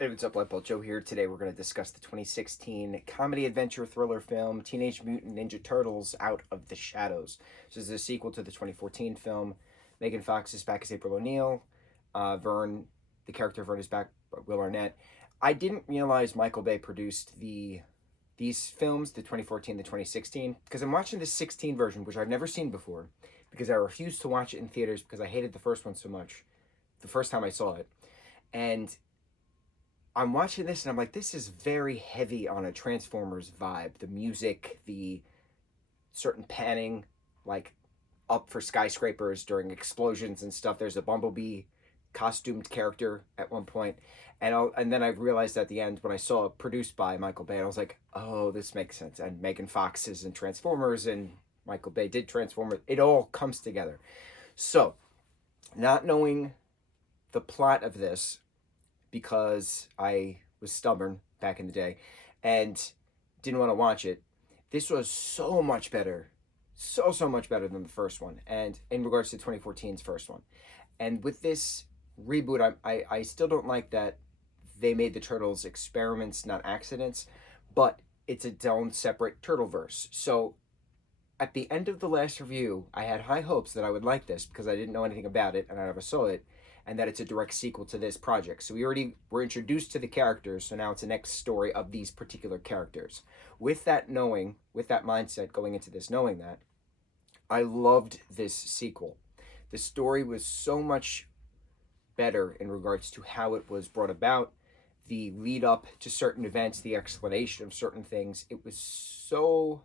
Hey, what's up, lightboltjoe here. Today we're going to discuss the 2016 comedy adventure thriller film Teenage Mutant Ninja Turtles Out of the Shadows. This is a sequel to the 2014 film. Megan Fox is back as April O'Neil. Vern, the character of Vern, is back, Will Arnett. I didn't realize Michael Bay produced these films, the 2014, the 2016, because I'm watching the 16 version, which I've never seen before, because I refused to watch it in theaters because I hated the first one so much, the first time I saw it. And I'm watching this and I'm like, this is very heavy on a Transformers vibe. The music, the certain panning, like up for skyscrapers during explosions and stuff. There's a Bumblebee costumed character at one point. And then I realized at the end when I saw it produced by Michael Bay, I was like, oh, this makes sense. And Megan Fox is in Transformers and Michael Bay did Transformers. It all comes together. So, not knowing the plot of this, because I was stubborn back in the day and didn't want to watch it. This was so much better, so much better than the first one, and in regards to 2014's first one. And with this reboot, I still don't like that they made the Turtles experiments, not accidents, but it's its own separate Turtleverse. So at the end of the last review, I had high hopes that I would like this because I didn't know anything about it and I never saw it, and that it's a direct sequel to this project. So we already were introduced to the characters, so now it's the next story of these particular characters. With that knowing, with that mindset going into this, knowing that, I loved this sequel. The story was so much better in regards to how it was brought about, the lead up to certain events, the explanation of certain things. It was so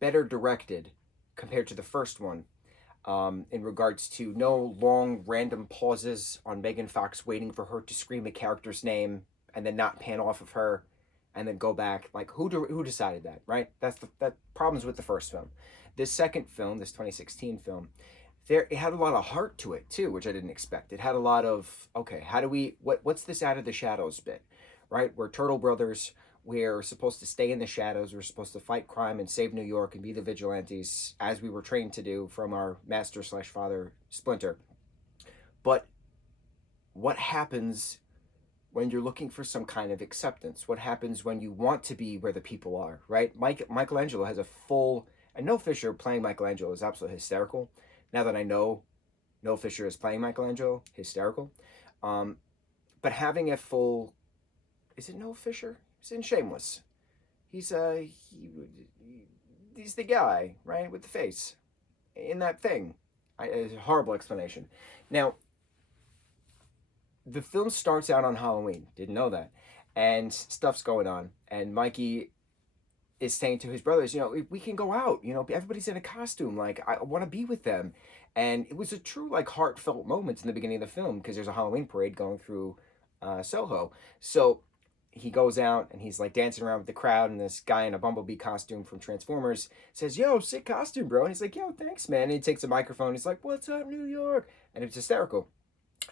better directed compared to the first one, in regards to no long random pauses on Megan Fox waiting for her to scream a character's name and then not pan off of her and then go back. Like who decided that, right? That problems with the first film. This second film, this 2016 film, it had a lot of heart to it too, which I didn't expect. It had a lot of, okay, how do we what's this out of the shadows bit, right? We're Turtle Brothers. We're supposed to stay in the shadows. We're supposed to fight crime and save New York and be the vigilantes as we were trained to do from our master slash father Splinter. But what happens when you're looking for some kind of acceptance? What happens when you want to be where the people are, right? Michelangelo has a full, and Noel Fisher playing Michelangelo is absolutely hysterical. Now that I know Noel Fisher is playing Michelangelo, hysterical. Um, but having a full, is it Noel Fisher? He's in Shameless. He's he's the guy, right, with the face in that thing. A horrible explanation. Now, the film starts out on Halloween. Didn't know that, and stuff's going on, and Mikey is saying to his brothers, we can go out. Everybody's in a costume. Like, I want to be with them. And it was a true, like, heartfelt moment in the beginning of the film because there's a Halloween parade going through Soho. So he goes out and he's like dancing around with the crowd, and this guy in a Bumblebee costume from Transformers says, "Yo, sick costume, bro." And he's like, "Yo, thanks, man." And he takes a microphone. He's like, "What's up, New York?" And it's hysterical.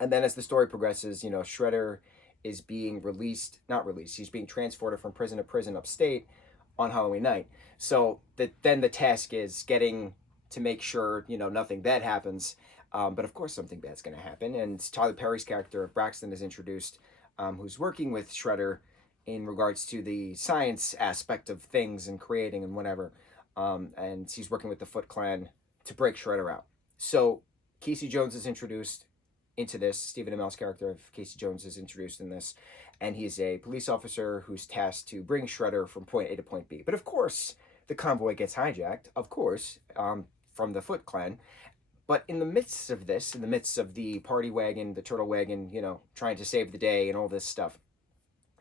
And then as the story progresses, Shredder is being released, not released, he's being transported from prison to prison upstate on Halloween night. So then the task is getting to make sure, nothing bad happens. But of course, something bad's going to happen. And Tyler Perry's character, Braxton, is introduced, who's working with Shredder in regards to the science aspect of things and creating and whatever. And he's working with the Foot Clan to break Shredder out. So Casey Jones is introduced into this. Stephen Amell's character of Casey Jones is introduced in this, and he's a police officer who's tasked to bring Shredder from point A to point B. But of course, the convoy gets hijacked, of course, from the Foot Clan. But in the midst of this, in the midst of the party wagon, the turtle wagon, trying to save the day and all this stuff,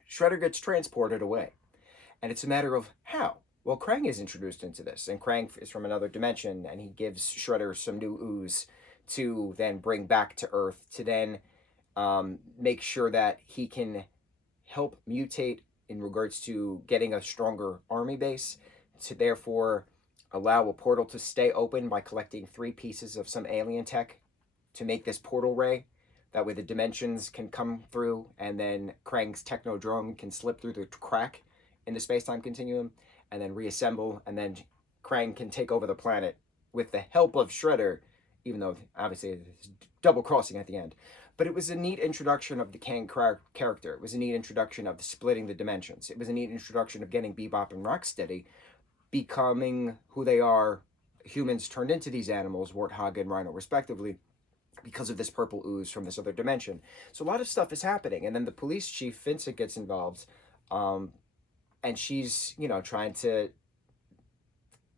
Shredder gets transported away. And it's a matter of how. Well, Krang is introduced into this, and Krang is from another dimension, and he gives Shredder some new ooze to then bring back to Earth to then make sure that he can help mutate in regards to getting a stronger army base, to therefore allow a portal to stay open by collecting 3 pieces of some alien tech to make this portal ray. That way the dimensions can come through, and then Krang's technodrome can slip through the crack in the space-time continuum and then reassemble, and then Krang can take over the planet with the help of Shredder, even though obviously it's double crossing at the end. But it was a neat introduction of the Kang character. It was a neat introduction of splitting the dimensions. It was a neat introduction of getting Bebop and Rocksteady becoming who they are, humans turned into these animals, Warthog and Rhino respectively, because of this purple ooze from this other dimension. So a lot of stuff is happening, and then the police chief Vincent gets involved, um, and she's trying to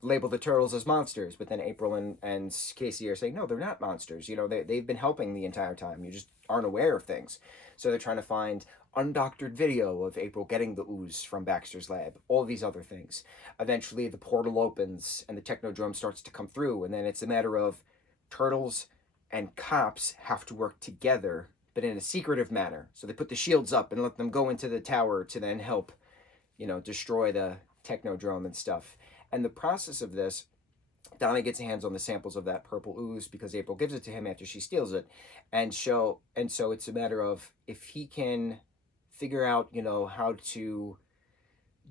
label the turtles as monsters, but then April and Casey are saying no, they're not monsters. They've been helping the entire time. You just aren't aware of things. So they're trying to find undoctored video of April getting the ooze from Baxter's lab, all these other things. Eventually the portal opens and the technodrome starts to come through, and then it's a matter of turtles and cops have to work together, but in a secretive manner. So they put the shields up and let them go into the tower to then help destroy the technodrome and stuff. And the process of this, Donnie gets hands on the samples of that purple ooze because April gives it to him after she steals it. And so it's a matter of if he can figure out, how to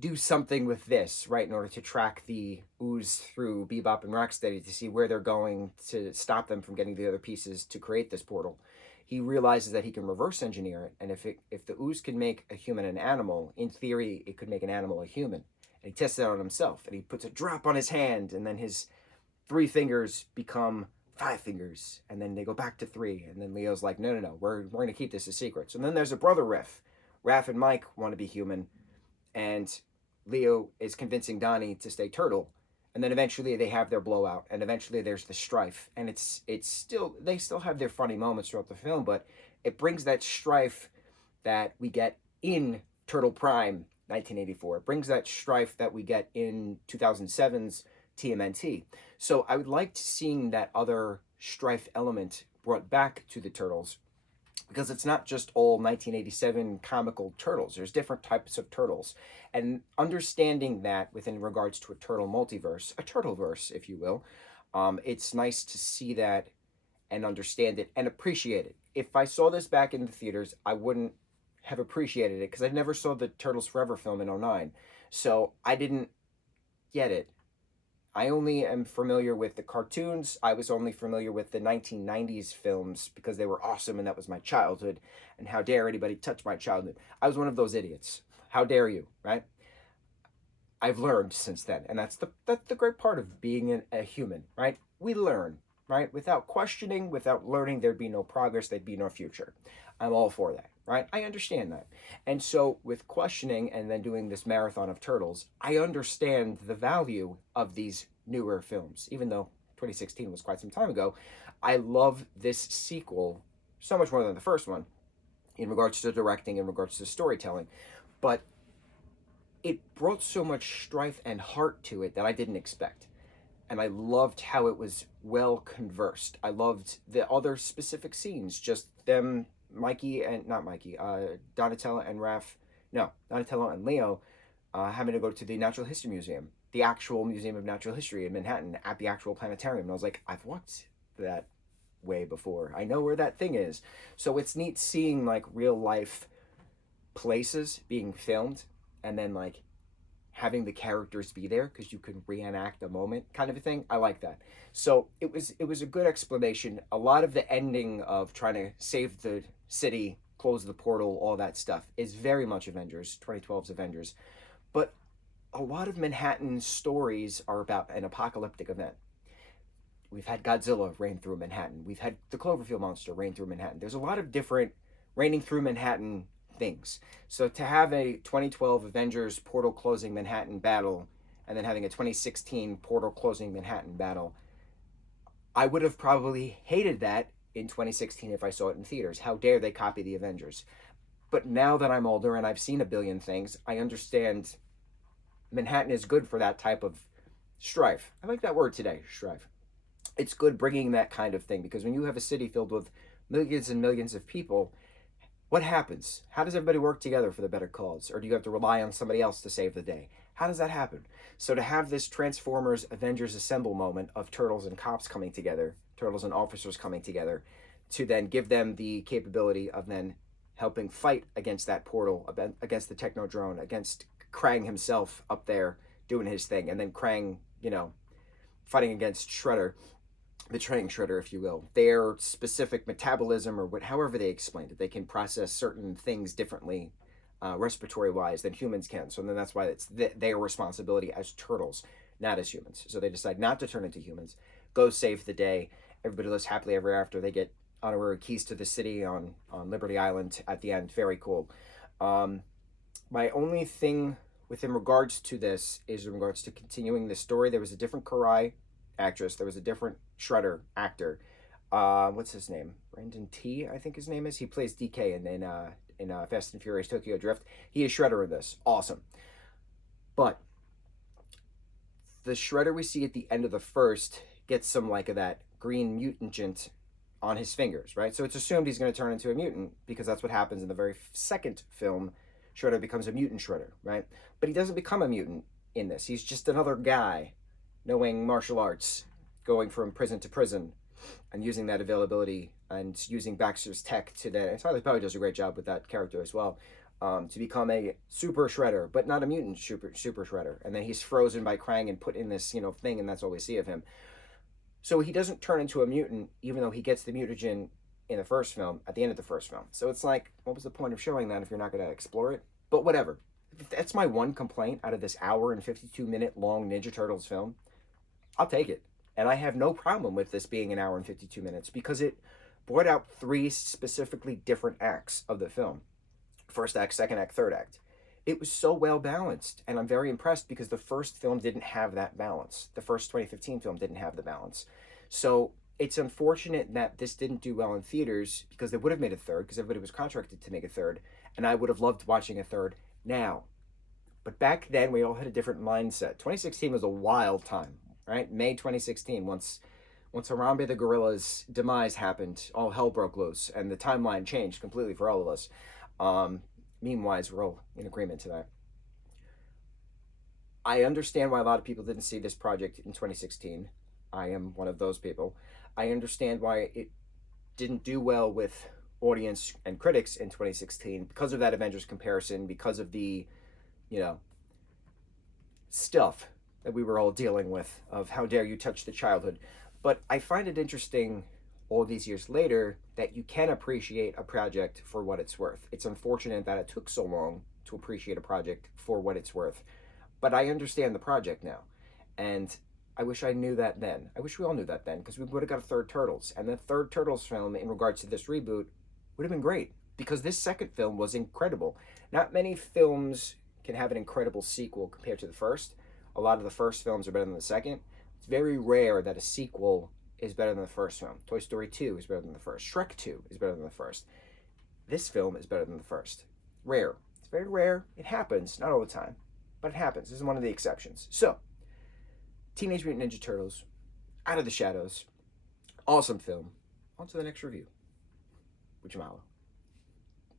do something with this, right, in order to track the ooze through Bebop and Rocksteady to see where they're going to stop them from getting the other pieces to create this portal. He realizes that he can reverse engineer it, and if the ooze can make a human an animal, in theory, it could make an animal a human. And he tests it on himself, and he puts a drop on his hand, and then his 3 fingers become 5 fingers, and then they go back to 3, and then Leo's like, no, we're going to keep this a secret. So then there's a brother riff. Raph and Mike want to be human, and Leo is convincing Donnie to stay turtle, and then eventually they have their blowout, and eventually there's the strife, and they still have their funny moments throughout the film, but it brings that strife that we get in Turtle Prime 1984. It brings that strife that we get in 2007's TMNT. So I would like to see that other strife element brought back to the Turtles, because it's not just all 1987 comical turtles. There's different types of turtles. And understanding that within regards to a turtle multiverse, a turtleverse, if you will, it's nice to see that and understand it and appreciate it. If I saw this back in the theaters, I wouldn't have appreciated it because I never saw the Turtles Forever film in '09. So I didn't get it. I only am familiar with the cartoons. I was only familiar with the 1990s films because they were awesome and that was my childhood. And how dare anybody touch my childhood? I was one of those idiots. How dare you, right? I've learned since then. And that's the great part of being a human, right? We learn, right? Without questioning, without learning, there'd be no progress, there'd be no future. I'm all for that, right? I understand that. And so with questioning and then doing this marathon of Turtles, I understand the value of these newer films. Even though 2016 was quite some time ago, I love this sequel so much more than the first one in regards to directing, in regards to storytelling. But it brought so much strife and heart to it that I didn't expect. And I loved how it was well conversed. I loved the other specific scenes, just them, Donatello and Donatello and Leo having to go to the Natural History Museum, the actual Museum of Natural History in Manhattan at the actual planetarium. And I was like, I've walked that way before. I know where that thing is. So it's neat seeing like real life places being filmed and then like having the characters be there because you can reenact a moment kind of a thing. I like that. So it was a good explanation. A lot of the ending of trying to save the city, close the portal, all that stuff is very much Avengers, 2012's Avengers. But a lot of Manhattan stories are about an apocalyptic event. We've had Godzilla reign through Manhattan. We've had the Cloverfield monster reign through Manhattan. There's a lot of different reigning through Manhattan things. So to have a 2012 Avengers portal closing Manhattan battle and then having a 2016 portal closing Manhattan battle, I would have probably hated that in 2016 if I saw it in theaters. How dare they copy the Avengers? But now that I'm older and I've seen a billion things, I understand Manhattan is good for that type of strife. I like that word today, strife. It's good bringing that kind of thing, because when you have a city filled with millions and millions of people, what happens? How does everybody work together for the better cause? Or do you have to rely on somebody else to save the day? How does that happen? So to have this Transformers Avengers Assemble moment of turtles and cops coming together, turtles and officers coming together, to then give them the capability of then helping fight against that portal, against the Technodrome, against Krang himself up there doing his thing, and then Krang, fighting against Shredder. betraying Shredder, if you will. Their specific metabolism, or however they explained it, they can process certain things differently, respiratory wise, than humans can. So then that's why it's their responsibility as turtles, not as humans. So they decide not to turn into humans, go save the day. Everybody lives happily ever after. They get honorary keys to the city on Liberty Island at the end. Very cool. Um, my only thing within regards to this is in regards to continuing the story. There was a different Karai actress. There was a different Shredder actor. What's his name? Brandon T, I think his name is. He plays DK in Fast and Furious Tokyo Drift. He is Shredder in this. Awesome. But the Shredder we see at the end of the first gets some like of that green mutant on his fingers, right? So it's assumed he's going to turn into a mutant because that's what happens in the very second film. Shredder becomes a mutant Shredder, right? But he doesn't become a mutant in this. He's just another guy knowing martial arts, going from prison to prison, and using that availability and using Baxter's tech to that. And Tyler Perry does a great job with that character as well, to become a super Shredder, but not a mutant super Shredder. And then he's frozen by Krang and put in this thing, and that's all we see of him. So he doesn't turn into a mutant, even though he gets the mutagen in the first film, at the end of the first film. So it's like, what was the point of showing that if you're not going to explore it? But whatever. That's my one complaint out of this hour and 52-minute long Ninja Turtles film. I'll take it. And I have no problem with this being an hour and 52 minutes because it brought out 3 specifically different acts of the film. First act, second act, third act. It was so well balanced, and I'm very impressed because the first film didn't have that balance. The first 2015 film didn't have the balance. So it's unfortunate that this didn't do well in theaters because they would have made a third because everybody was contracted to make a third, and I would have loved watching a third now. But back then, we all had a different mindset. 2016 was a wild time, right? May 2016, once Harambe the Gorilla's demise happened, all hell broke loose, and the timeline changed completely for all of us. Meme-wise, we're all in agreement to that. I understand why a lot of people didn't see this project in 2016. I am one of those people. I understand why it didn't do well with audience and critics in 2016 because of that Avengers comparison, because of the, stuff that we were all dealing with of how dare you touch the childhood. But I find it interesting all these years later that you can appreciate a project for what it's worth. It's unfortunate that it took so long to appreciate a project for what it's worth. But I understand the project now. And I wish I knew that then. I wish we all knew that then because we would have got a third Turtles. And the third Turtles film in regards to this reboot would have been great because this second film was incredible. Not many films can have an incredible sequel compared to the first. A lot of the first films are better than the second. It's very rare that a sequel is better than the first film. Toy Story 2 is better than the first. Shrek 2 is better than the first. This film is better than the first. Rare. It's very rare. It happens. Not all the time. But it happens. This is one of the exceptions. So, Teenage Mutant Ninja Turtles, Out of the Shadows. Awesome film. On to the next review. Mucho mahalo.